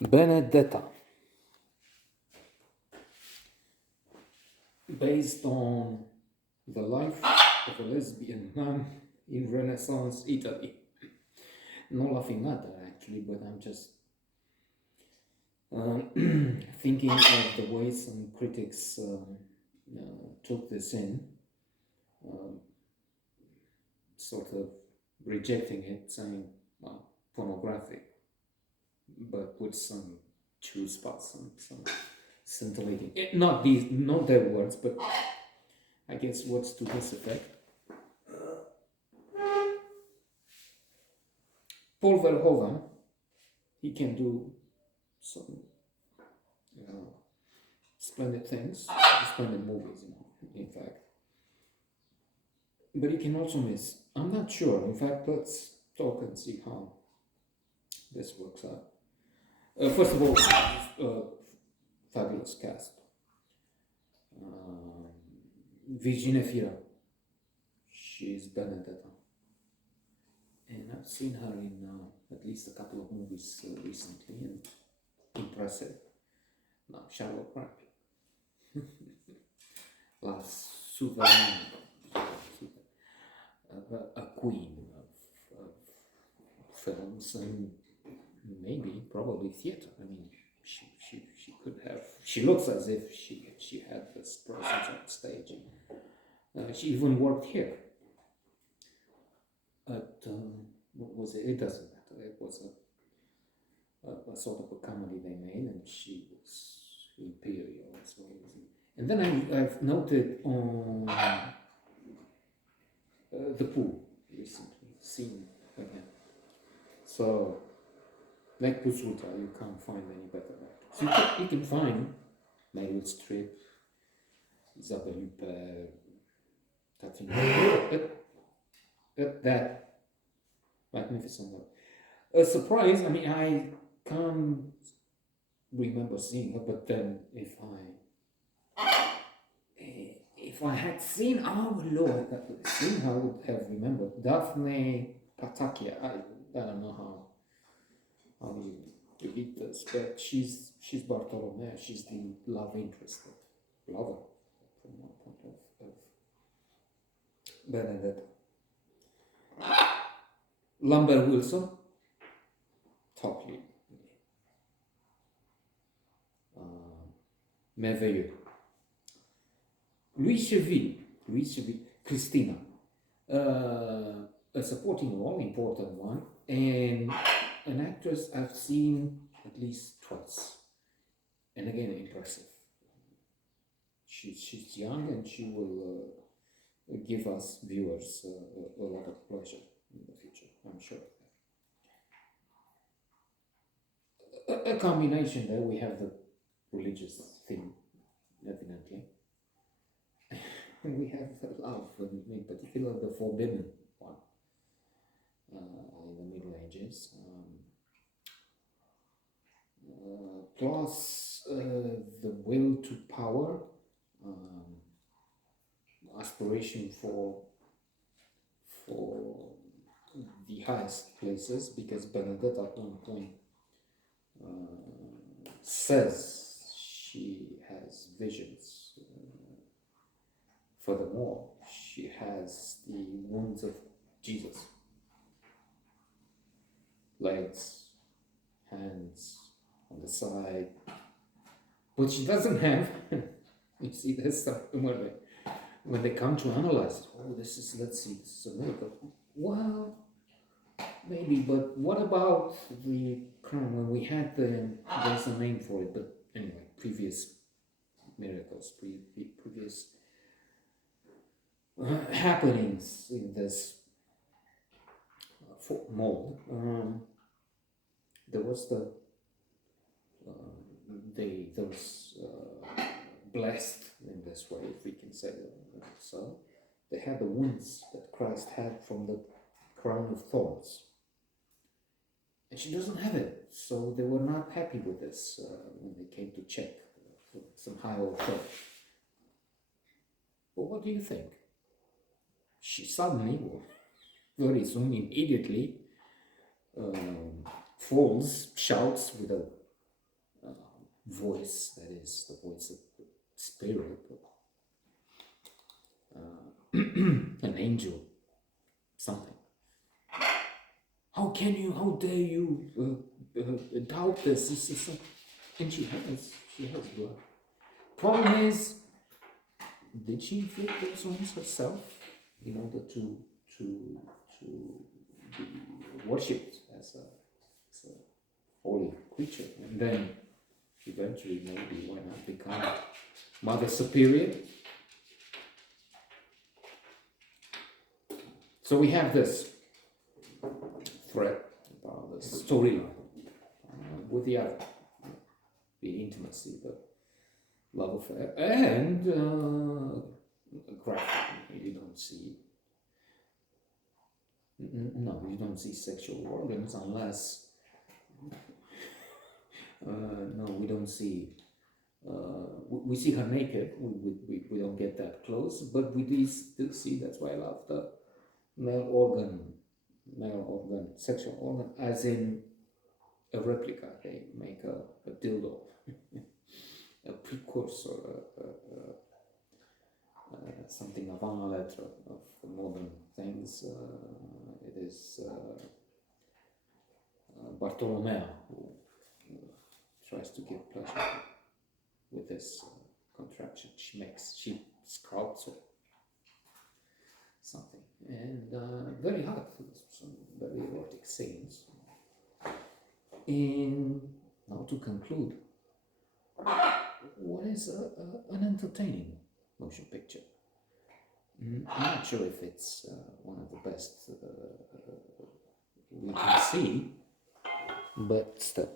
Benedetta, based on the life of a lesbian nun in Renaissance Italy. No laughing matter actually, but I'm just thinking of the way some critics took this in, sort of rejecting it, saying pornographic, but with some true spots and some scintillating. Not their words, but I guess what's to this effect. Paul Verhoeven, he can do some splendid things, splendid movies, in fact. But he can also miss. I'm not sure. In fact, let's talk and see how this works out. First of all, fabulous cast. Virginia Fira, she's Benedetta. And I've seen her in at least a couple of movies recently, and impressive. Now, Charlotte Rapp. La Souveraine, a queen of films and maybe, probably theater. I mean, she could have, she looks as if she had this presence on stage. She even worked here at, what was it? It doesn't matter. It was a sort of a comedy they made, and she was imperial as well. And then I've noted on the pool recently, seen again. So, like Pusuta, you can't find any better actors. You can find Meryl Streep, Isabelle Huppert, Catherine, but that magnificent work. A surprise, I mean, I can't remember seeing her, but then if I had seen, oh Lord, seen her, I would have remembered. Daphne Patakia, I don't know how you read this, but she's Bartolomeo, she's the love interest, lover, from one point of Benedetta. Lambert Wilson, top lead. Merveilleux. Louis Cheville, Christina, a supporting role, important one, and an actress I've seen at least twice, and again impressive. She's young, and she will give us viewers a lot of pleasure in the future, I'm sure. A combination there, we have the religious thing, evidently. And we have the love, in particular the forbidden one in the Middle Ages. Plus the will to power, aspiration for the highest places, because Benedetta at one point says she has visions. Furthermore, she has the wounds of Jesus. Legs, hands on the side. But she doesn't have, you see, there's something when they come to analyze it, this is a miracle. Well, maybe, but what about the crown? When we had there's a name for it, but anyway, previous miracles, previous happenings in this mold. There was those blessed in this way, if we can say so. They had the wounds that Christ had from the crown of thorns, and she doesn't have it. So they were not happy with this when they came to check some high old church. But what do you think? She suddenly, very soon, immediately, falls, shouts with a voice that is the voice of the spirit, an angel, something. How dare you doubt this? This is and she has blood. Problem is, did she inflict those wounds herself in order to be worshipped as a holy creature, and then eventually maybe why not become Mother Superior? So we have this thread about the storyline with the other, the intimacy, the love affair, and graphic. You don't see. No, you don't see sexual organs unless. No, we don't see. We see her naked. We don't get that close, but we do still see. That's why I love the male organ, sexual organ, as in a replica. They make a dildo, a precursor, something avant-la-lettre of modern things. It is Bartolomeo who tries to give pleasure with this contraption she sculpts or something, and very hot, some very erotic scenes. And now to conclude, what is an entertaining motion picture? I'm not sure if it's one of the best we can see, but still.